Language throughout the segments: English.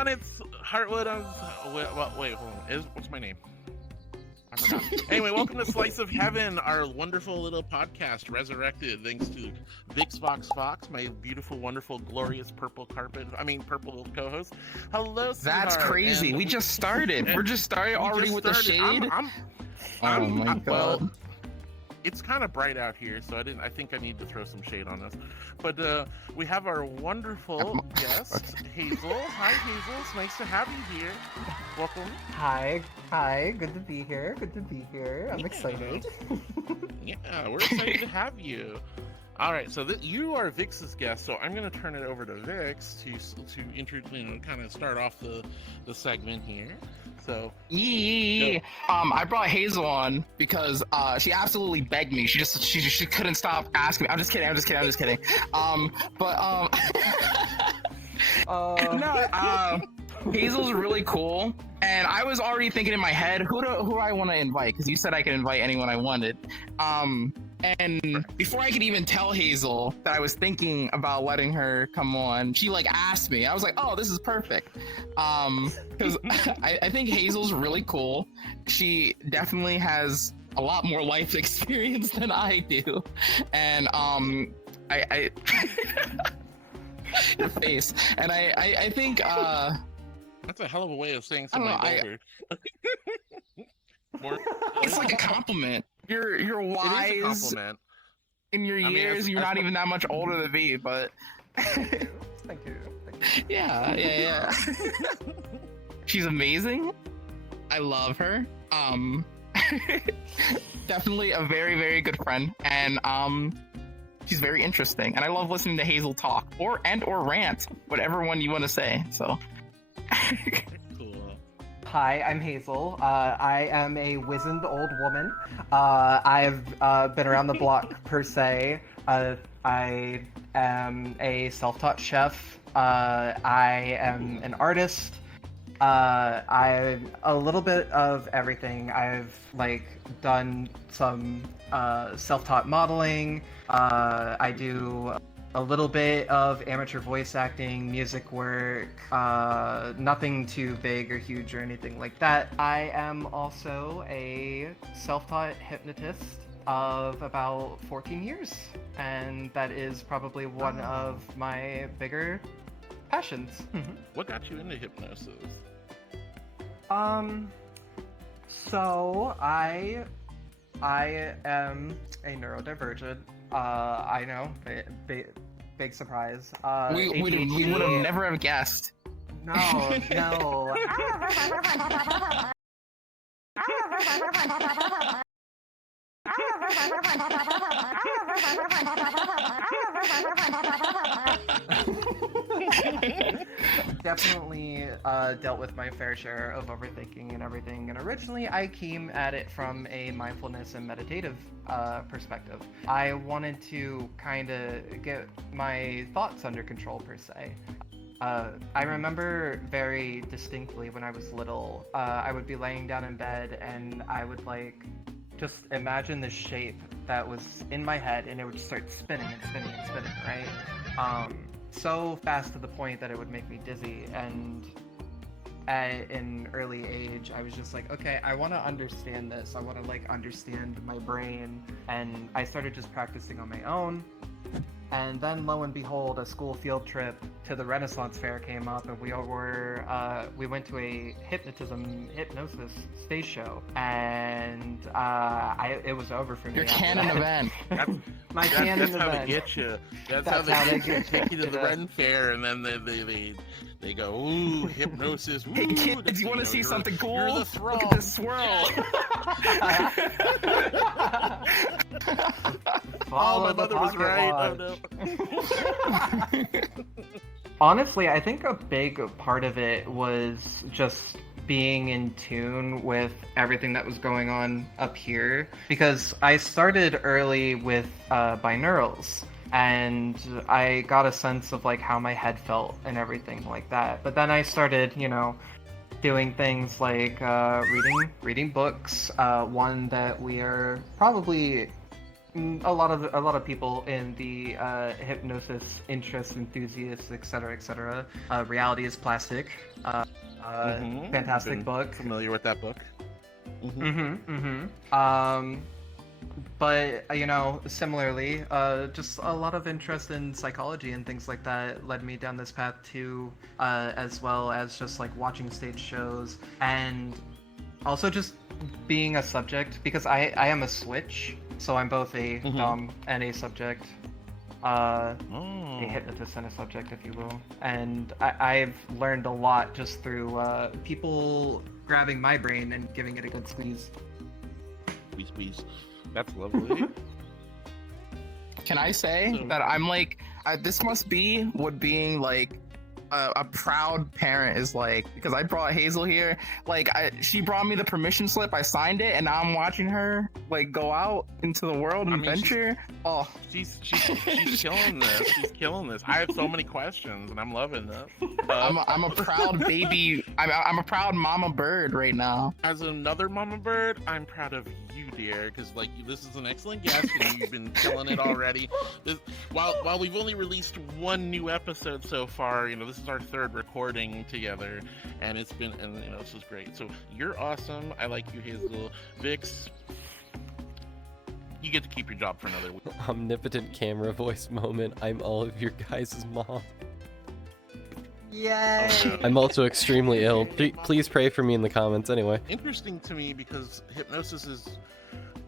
everyone, it's Heartwood. Wait, hold on. What's my name? I forgot. Anyway, welcome to Slice of Heaven, our wonderful little podcast, resurrected thanks to VixVoxFox, my beautiful, wonderful, glorious purple co-host. Hello, sweetheart. That's crazy. We just started. We're just started already with the shade. Oh my god. Well, it's kind of bright out here, so I think I need to throw some shade on us. But we have our wonderful guest, Hazel. Hi, Hazel. It's nice to have you here. Welcome. Hi. Good to be here. I'm excited. Yeah, we're excited to have you. All right, so you are Vix's guest, so I'm going to turn it over to Vix to kind of start off the segment here. So I brought Hazel on because she absolutely begged me. She couldn't stop asking me. I'm just kidding. Hazel's really cool, and I was already thinking in my head who do I want to invite, because you said I could invite anyone I wanted. And before I could even tell Hazel that I was thinking about letting her come on, she asked me. I was like, oh, this is perfect. Because I think Hazel's really cool. She definitely has a lot more life experience than I do. And I your face. And I think that's a hell of a way of saying something over. It's like a compliment. You're wise. It is a compliment. In your years. You're not even that much older than me, but Thank you. Yeah. She's amazing. I love her. Definitely a very, very good friend, and she's very interesting. And I love listening to Hazel talk or rant, whatever one you want to say. So. Cool. Hi, I'm Hazel. I am a wizened old woman. I've been around the block per se. I am a self-taught chef. I am an artist. I'm a little bit of everything. I've done some self-taught modeling. I do a little bit of amateur voice acting, music work, nothing too big or huge or anything like that. I am also a self-taught hypnotist of about 14 years, and that is probably one of my bigger passions. What got you into hypnosis? So I am a neurodivergent. I know, big surprise. We would have never have guessed. No. Definitely dealt with my fair share of overthinking and everything, and originally I came at it from a mindfulness and meditative perspective. I wanted to kind of get my thoughts under control per se. I remember very distinctly when I was little, I would be laying down in bed and I would just imagine the shape that was in my head, and it would start spinning, right? So fast to the point that it would make me dizzy, and at an early age, I was just like, okay, I want to understand this. I want to understand my brain, and I started just practicing on my own. And then, lo and behold, a school field trip to the Renaissance Fair came up, and we went to a hypnosis stage show, and it was over for me. Your canon event. That's how they get you. That's how they take you to the Ren Fair, and then they go, ooh, hypnosis. Ooh, hey kids, you want to see something cool? You're the thrall. Look at this swirl. Oh, my mother was right. Oh, no. Honestly, I think a big part of it was just being in tune with everything that was going on up here, because I started early with binaurals, and I got a sense of how my head felt and everything like that. But then I started, doing things like reading books. One that we are probably a lot of people in the hypnosis interest, enthusiasts, etc., Reality is Plastic. Fantastic Been book. Familiar with that book? But similarly, just a lot of interest in psychology and things like that led me down this path too, as well as just like watching stage shows and also just being a subject, because I am a switch, so I'm both a dom and a subject, a hypnotist and a subject, if you will. And I've learned a lot just through people grabbing my brain and giving it a good squeeze. Squeeze. That's lovely. Can I say that I'm like, this must be what being like a proud parent is like, because I brought Hazel here. Like, she brought me the permission slip. I signed it, and now I'm watching her like go out into the world and venture. She's killing this. She's killing this. I have so many questions, and I'm loving this. I'm a proud baby. I'm a proud mama bird right now. As another mama bird, I'm proud of you, dear, because like this is an excellent guest, and you've been killing it already. While we've only released one new episode so far, this is our third recording together, and it's been, this is great. So you're awesome. I like you, Hazel. Vix, you get to keep your job for another week. Omnipotent camera voice moment. I'm all of your guys' mom. Yay! Oh, no. I'm also extremely ill. Please pray for me in the comments anyway. Interesting to me because hypnosis is...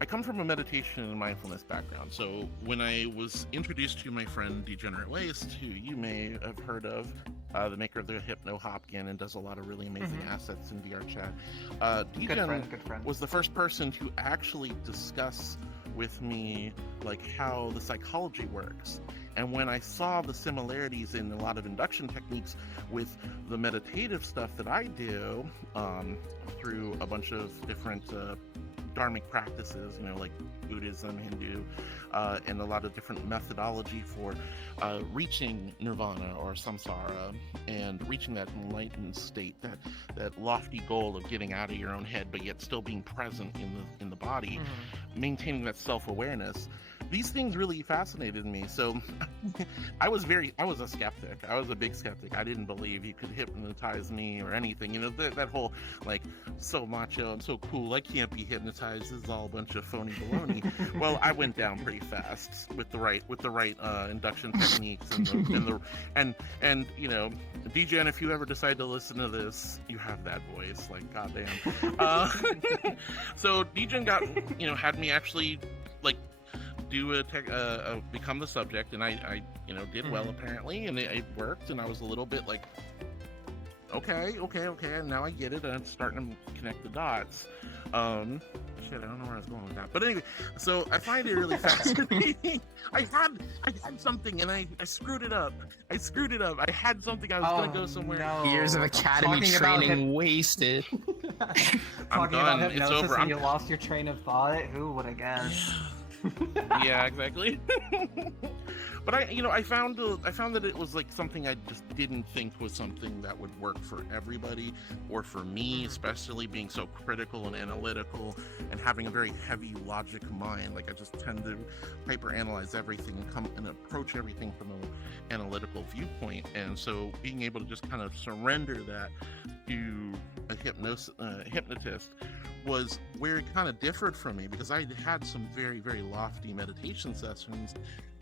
I come from a meditation and mindfulness background, so when I was introduced to my friend Degenerate Waste, who you may have heard of, the maker of the Hypno Hopkin and does a lot of really amazing assets in VR chat, Degen Good friend. was the first person to actually discuss with me like how the psychology works. And when I saw the similarities in a lot of induction techniques with the meditative stuff that I do through a bunch of different dharmic practices, like Buddhism, Hindu, and a lot of different methodology for reaching nirvana or samsara and reaching that enlightened state, that lofty goal of getting out of your own head but yet still being present in the body, maintaining that self-awareness. These things really fascinated me. So I was a skeptic. I was a big skeptic. I didn't believe you could hypnotize me or anything. That whole like, so macho, I'm so cool, I can't be hypnotized. This is all a bunch of phony baloney. Well, I went down pretty fast with the right induction techniques and DJN, if you ever decide to listen to this, you have that voice, like goddamn. So DJN got had me actually like do become the subject, and I did well apparently, and it worked, and I was a little bit like, okay, and now I get it, and I'm starting to connect the dots. Shit, I don't know where I was going with that, but anyway, so I find it really fascinating. I had something, and I screwed it up. I had something, I was gonna go somewhere. No. Years of academy training wasted. Talking about done. It's hypnosis over. and you lost your train of thought. Who would have guessed? Yeah, exactly. But I found that it was like something I just didn't think was something that would work for everybody, or for me, especially being so critical and analytical and having a very heavy logic mind. Like, I just tend to hyper-analyze everything and come and approach everything from an analytical viewpoint. And so being able to just kind of surrender that to a hypnotist was where it kind of differed from me, because I had some very, very lofty meditation sessions,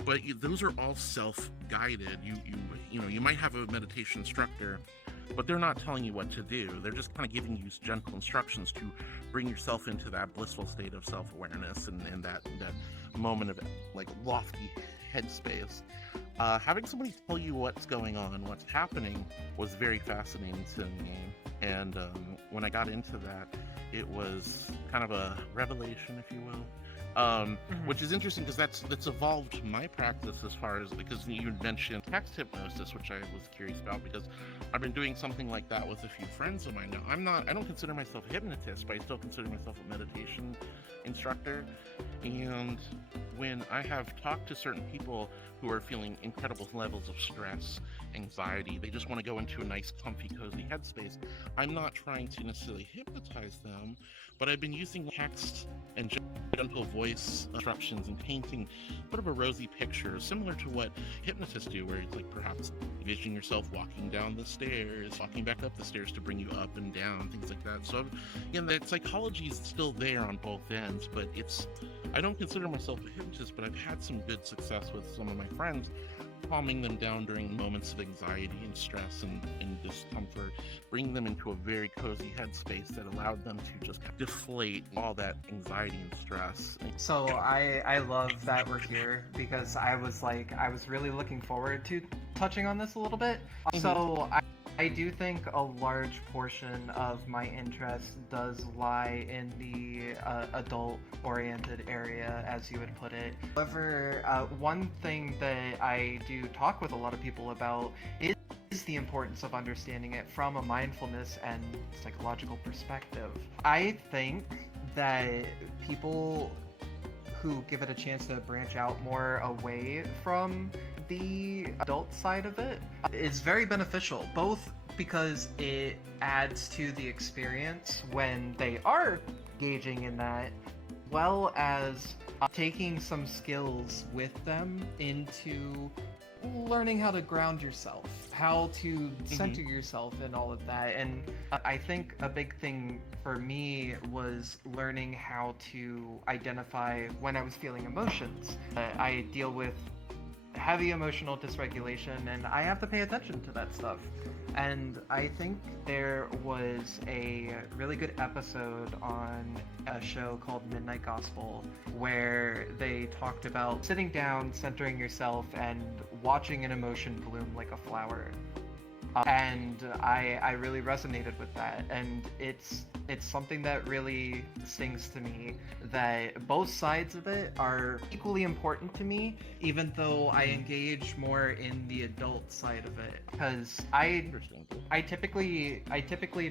but those are all self-guided. You might have a meditation instructor, but they're not telling you what to do. They're just kind of giving you gentle instructions to bring yourself into that blissful state of self-awareness and that moment of like lofty headspace. Having somebody tell you what's going on, what's happening, was very fascinating to me. And when I got into that, it was kind of a revelation, if you will. Which is interesting because that's evolved my practice as far as, because you mentioned text hypnosis, which I was curious about, because I've been doing something like that with a few friends of mine now. I don't consider myself a hypnotist, but I still consider myself a meditation instructor. And when I have talked to certain people who are feeling incredible levels of stress anxiety. They just want to go into a nice, comfy, cozy headspace. I'm not trying to necessarily hypnotize them, but I've been using text and gentle voice instructions and painting sort of a rosy picture, similar to what hypnotists do, where it's like perhaps envision yourself walking down the stairs, walking back up the stairs to bring you up and down, things like that. So, again, the psychology is still there on both ends, but I don't consider myself a hypnotist, but I've had some good success with some of my friends, calming them down during moments of anxiety and stress and discomfort, bringing them into a very cozy headspace that allowed them to just deflate all that anxiety and stress. So I love that we're here, because I was really looking forward to touching on this a little bit. So I do think a large portion of my interest does lie in the adult-oriented area, as you would put it. However, one thing that I do talk with a lot of people about is the importance of understanding it from a mindfulness and psychological perspective. I think that people who give it a chance to branch out more away from the adult side of it is very beneficial, both because it adds to the experience when they are engaging in that, well as taking some skills with them into learning how to ground yourself, how to center yourself and all of that. And I think a big thing for me was learning how to identify when I was feeling emotions. I deal with heavy emotional dysregulation, and I have to pay attention to that stuff. And I think there was a really good episode on a show called Midnight Gospel where they talked about sitting down, centering yourself, and watching an emotion bloom like a flower. And I really resonated with that, and it's something that really sings to me, that both sides of it are equally important to me, even though I engage more in the adult side of it, because I typically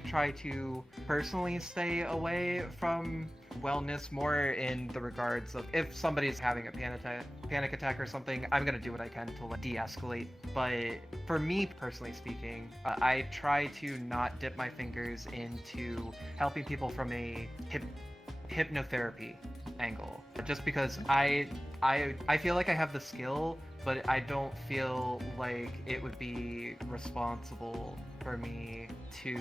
try to personally stay away from wellness more in the regards of, if somebody's having a panic attack or something, I'm gonna do what I can to de-escalate. But for me personally speaking, I try to not dip my fingers into helping people from a hypnotherapy angle, just because I feel like I have the skill, but I don't feel like it would be responsible for me to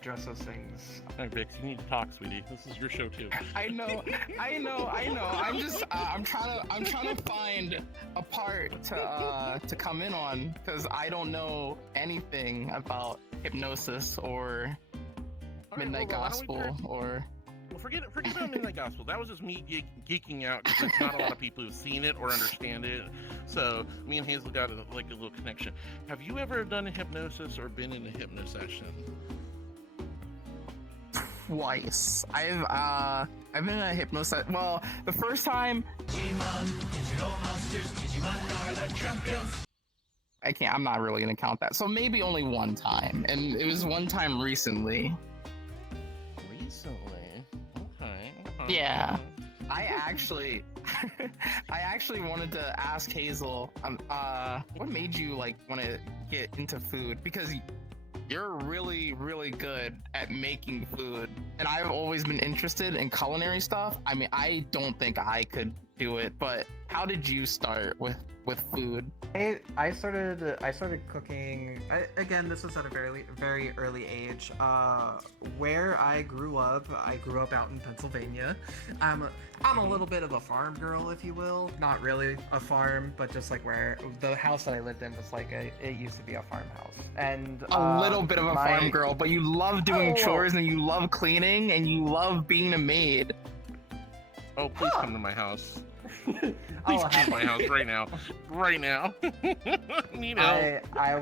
address those things. Alright, Vix, you need to talk, sweetie. This is your show too. I know. I'm just, I'm trying to find a part to come in on, because I don't know anything about hypnosis or Midnight Gospel or. Well, forget about Midnight Gospel. That was just me geeking out, because there's not a lot of people who've seen it or understand it. So me and Hazel got a little connection. Have you ever done a hypnosis or been in a hypno session? Twice. I've been in a hypnosis. Well, the first time. I'm not really gonna count that. So maybe only one time, and it was one time recently. Okay. Yeah. I actually wanted to ask Hazel, what made you want to get into food? Because you're really, really good at making food, and I've always been interested in culinary stuff. I mean, I don't think I could do it, but how did you start with food? I started cooking. Again, this was at a very, very early age. Where I grew up out in Pennsylvania. I'm a little bit of a farm girl, if you will. Not really a farm, but just where the house that I lived in was it used to be a farmhouse. And a little bit of a farm girl, but you love doing chores and you love cleaning and you love being a maid. Oh, please come to my house. Please come to my house right now. Right now. I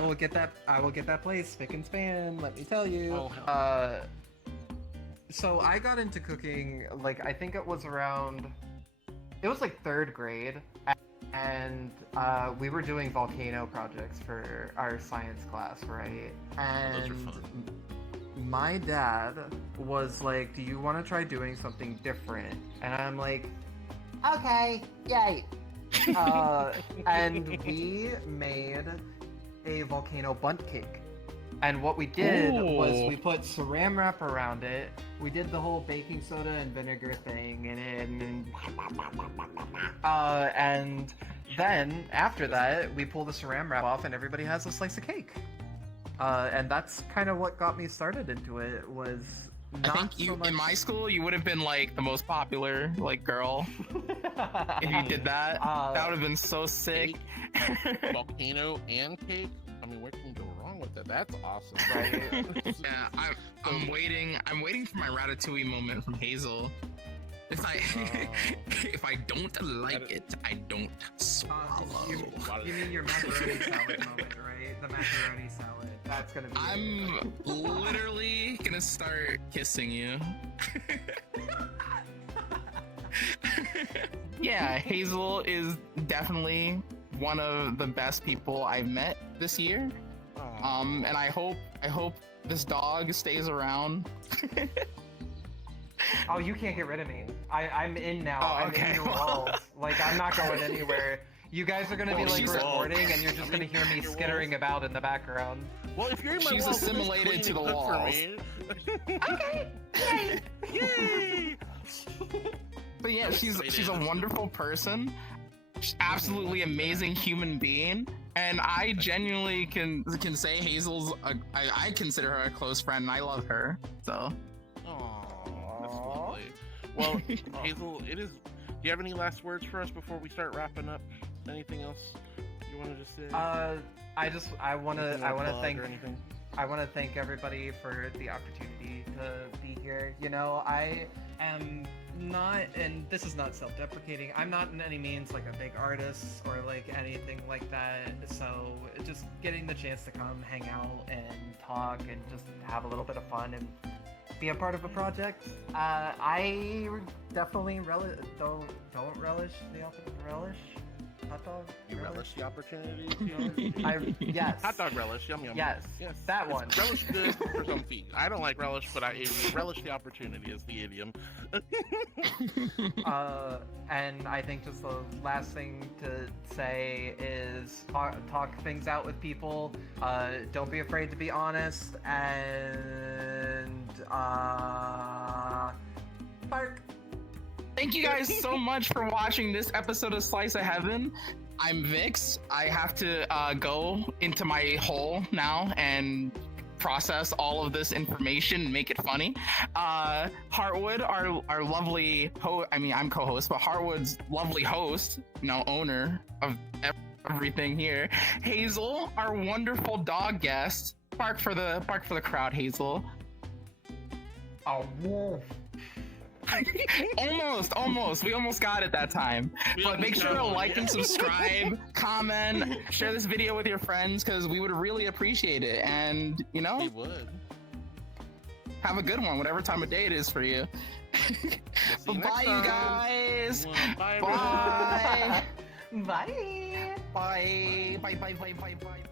will get that place spick and span, let me tell you. So I got into cooking, I think it was third grade, and we were doing volcano projects for our science class, right? And those are fun. My dad was like, do you want to try doing something different? And I'm like, okay, yay. And we made a volcano bundt cake. And what we did was we put saran wrap around it. We did the whole baking soda and vinegar thing in it, and then after that, we pull the saran wrap off, and everybody has a slice of cake. And that's kind of what got me started into it. Was not I think you so much... in my school you would have been like the most popular like girl if you did that. That would have been so sick. Volcano and cake. I mean, where can you go wrong with that? That's awesome. Right. Yeah, I'm waiting for my ratatouille moment from Hazel. If I if I don't like it, I don't swallow. You mean your macaroni salad moment, right? The macaroni salad. That's gonna be. I'm literally gonna start kissing you. Yeah, Hazel is definitely one of the best people I've met this year. And I hope this dog stays around. Oh, you can't get rid of me. I'm in now. Oh, I'm okay. in your walls. Like, I'm not going anywhere. You guys are gonna be like recording, and you're just gonna hear me skittering about in the background. Well, if you're in my She's walls, assimilated to the walls. Okay. Yay! Yay! But yeah, she's a wonderful person. She's absolutely amazing human being, and I genuinely can say Hazel's. I consider her a close friend, and I love her. So. That's lovely. Well, Hazel, it is. Do you have any last words for us before we start wrapping up? Anything else you want to just say? I want to thank. Or anything? I want to thank everybody for the opportunity to be here. You know, I am not, and this is not self-deprecating, I'm not in any means like a big artist or like anything like that, so just getting the chance to come hang out and talk and just have a little bit of fun and be a part of a project, I definitely don't relish the relish hot dog. You relish the opportunity? Yes. Hot dog relish, yum yum. Yes, Yes. that one. It's relish good for some feet. I don't like relish, but I relish the opportunity is the idiom. And I think just the last thing to say is talk things out with people. Don't be afraid to be honest, and bark. Thank you guys so much for watching this episode of Slice of Heaven. I'm Vix. I have to go into my hole now and process all of this information and make it funny. Heartwood, our lovely I'm co-host, but Heartwood's lovely host, owner of everything here. Hazel, our wonderful dog guest. Bark for the crowd, Hazel. Oh, wolf. Almost. We almost got it that time. But make sure to like and subscribe, comment, share this video with your friends, because we would really appreciate it. And, We would. have a good one, whatever time of day it is for you. We'll Bye, you guys. Bye. Bye. Bye. Bye. Bye. Bye. Bye. Bye. Bye.